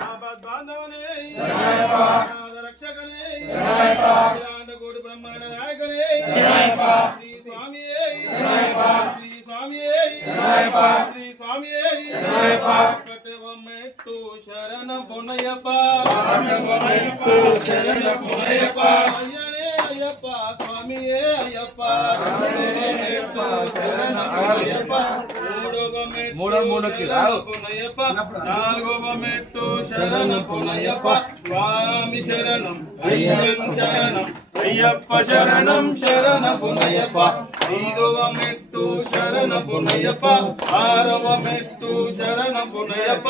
బాంధవనే రక్షకనే కోటి బ్రహ్మాండ నాయకనే శ్రీ స్వామి శ్రీ స్వామి శ్రీ స్వామి కట్టవమెట్టు శరణ పొనయప్ప శరణ పొనయప్ప అయ్యనే అయ్యప్ప స్వామియే అయ్యప్ప శరణ పొనయప్ప మూడవమెట్టు పొనయప్ప నాలుగవమెట్టు శరణ పొనయప్ప స్వామి శరణం అయ్యన్ శరణం అయ్యప్ప శరణం శరణ పొనయప్ప ఐదవ మెట్టు శరణ పొనయప్ప ఆరవ మెట్టు శరణ పొనయప్ప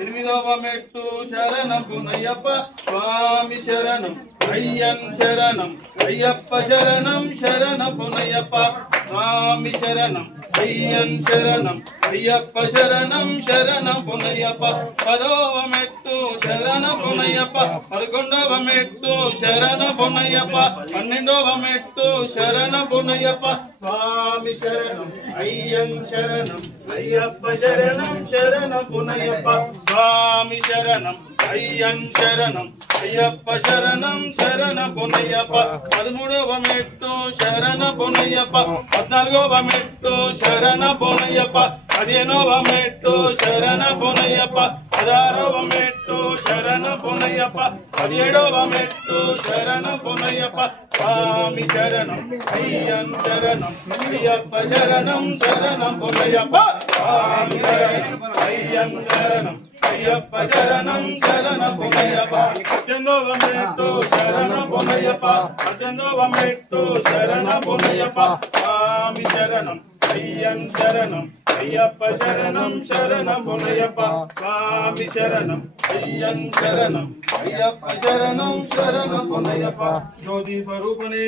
ఎనిమిదవ మెట్టు శరణ పొనయప్ప స్వామి శరణం అయ్యన్ శరణం అయ్యప్ప శరణం శరణ పొనయప్ప స్వామి శరణం అయ్యన్ శరణం అయ్యప్ప శరణం శరణ పొనయప్ప పదవ మెట్టు శరణ పొనయప్ప పదకొండవ మెట్టు శరణ పొనయప్ప పన్నెండవ మెట్టు శరణ పొనయప్ప స్వామి శరణం అయ్యన్ శరణం అయ్యప్ప శరణం శరణ పొనయప్ప స్వామి శరణం అయ్యన్ శరణం అయ్యప్ప శరణం శరణ పొనయప్ప పదమూడవ మెట్టు శరణ పొనయప్ప పద్నాలుగవ మెట్టు శరణ పొనయప్ప పదిహేనవ మెట్టు శరణ పొనయప్ప పదహారవ మెట్టు శరణ పొనయప్ప పదిహేడవ మెట్టు శరణ పొనయప్ప స్వామి శరణం అయ్యన్ శరణం అయ్యప్ప శరణం శరణ పొనయప్ప స్వామి శరణం అయ్యన్ శరణం అయ్యప్ప శరణం శరణ పొనయప్ప పద్దెనిమిదవ మెట్టు శరణ పొనయప్ప పద్దెనిమిదవ మెట్టు శరణ పొనయప్ప స్వామి శరణం అయ్యన్ శరణం అయ్యప్ప శరణం శరణ పొనయప్ప స్వామి శరణం అయ్యన్ శరణం అయ్యప్ప శరణం శరణ పొనయప్ప జ్యోతి స్వరూపనే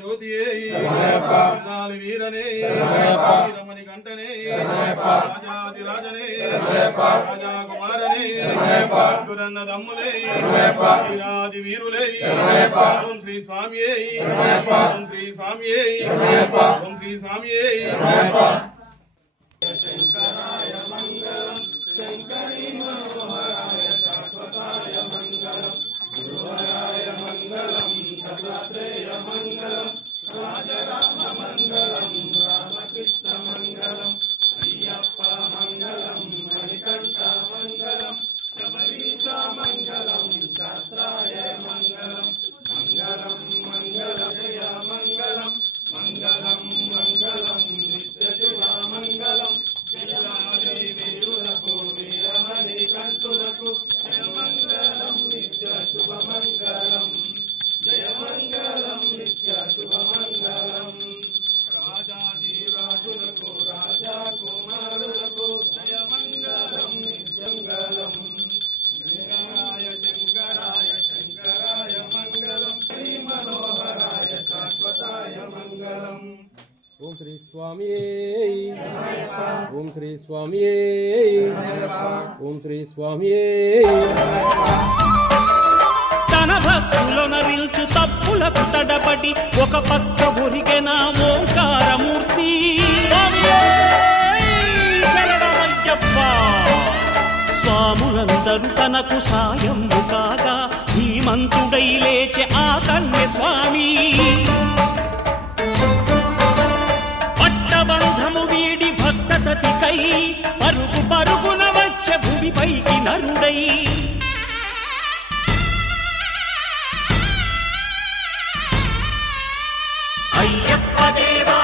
జ్యోతి నాలి వీరనే వీరమణి కంఠనే రాజాది రాజనే రాజా కుమారనే గురన్న దమ్ములే వీరాది వీరులే ఓం శ్రీ స్వామి ఓం శ్రీ స్వామి ఓం శ్రీ స్వామి శంకరాయ మంగళం శంకరీ మనోహరాయ శాశ్వతాయ మంగళం గురువరాయ మంగళం దత్తాత్రేయ మంగళం రాజరామ మంగళం రామకృష్ణ మంగళం అయ్యప్ప మంగళం మణికంఠ మంగళం శబరీశ మంగళం శాస్త్రాయ మంగళం మంగళం మంగళం జయ మంగళం మంగళం మంగళం నిత్యశుభ మంగళం జయాది వీరులకు వీరమణి కంఠులకు జయ మంగళం నిత్య శుభ మంగళం జయ మంగళం నిత్య శుభ మంగళం రాజాది రాజులకు రాజా కుమారులకు జయ మంగళం నిత్యంగళం శంకరాయ శంకరాయ శంకరాయ మంగళం శ్రీ మనోహరాయ శాశ్వతాయ మంగళం ఓం శ్రీ స్వామి ఓం శ్రీ స్వామి ఓం శ్రీ స్వామి తన భక్తులను నిల్చు తప్పులకు తడబడి ఒక పక్క ఒరిగెన ఓంకారమూర్తి శరణమయ్యప్ప స్వాములందరూ తనకు సాయము కాగా ధీమంతుడై లేచే ఆ కన్య స్వామి పట్టబంధము వీడి భక్తతతికై పరుగు పరుగున వచ్చే భూమిపైకి నరుడై అయ్యప్ప దేవా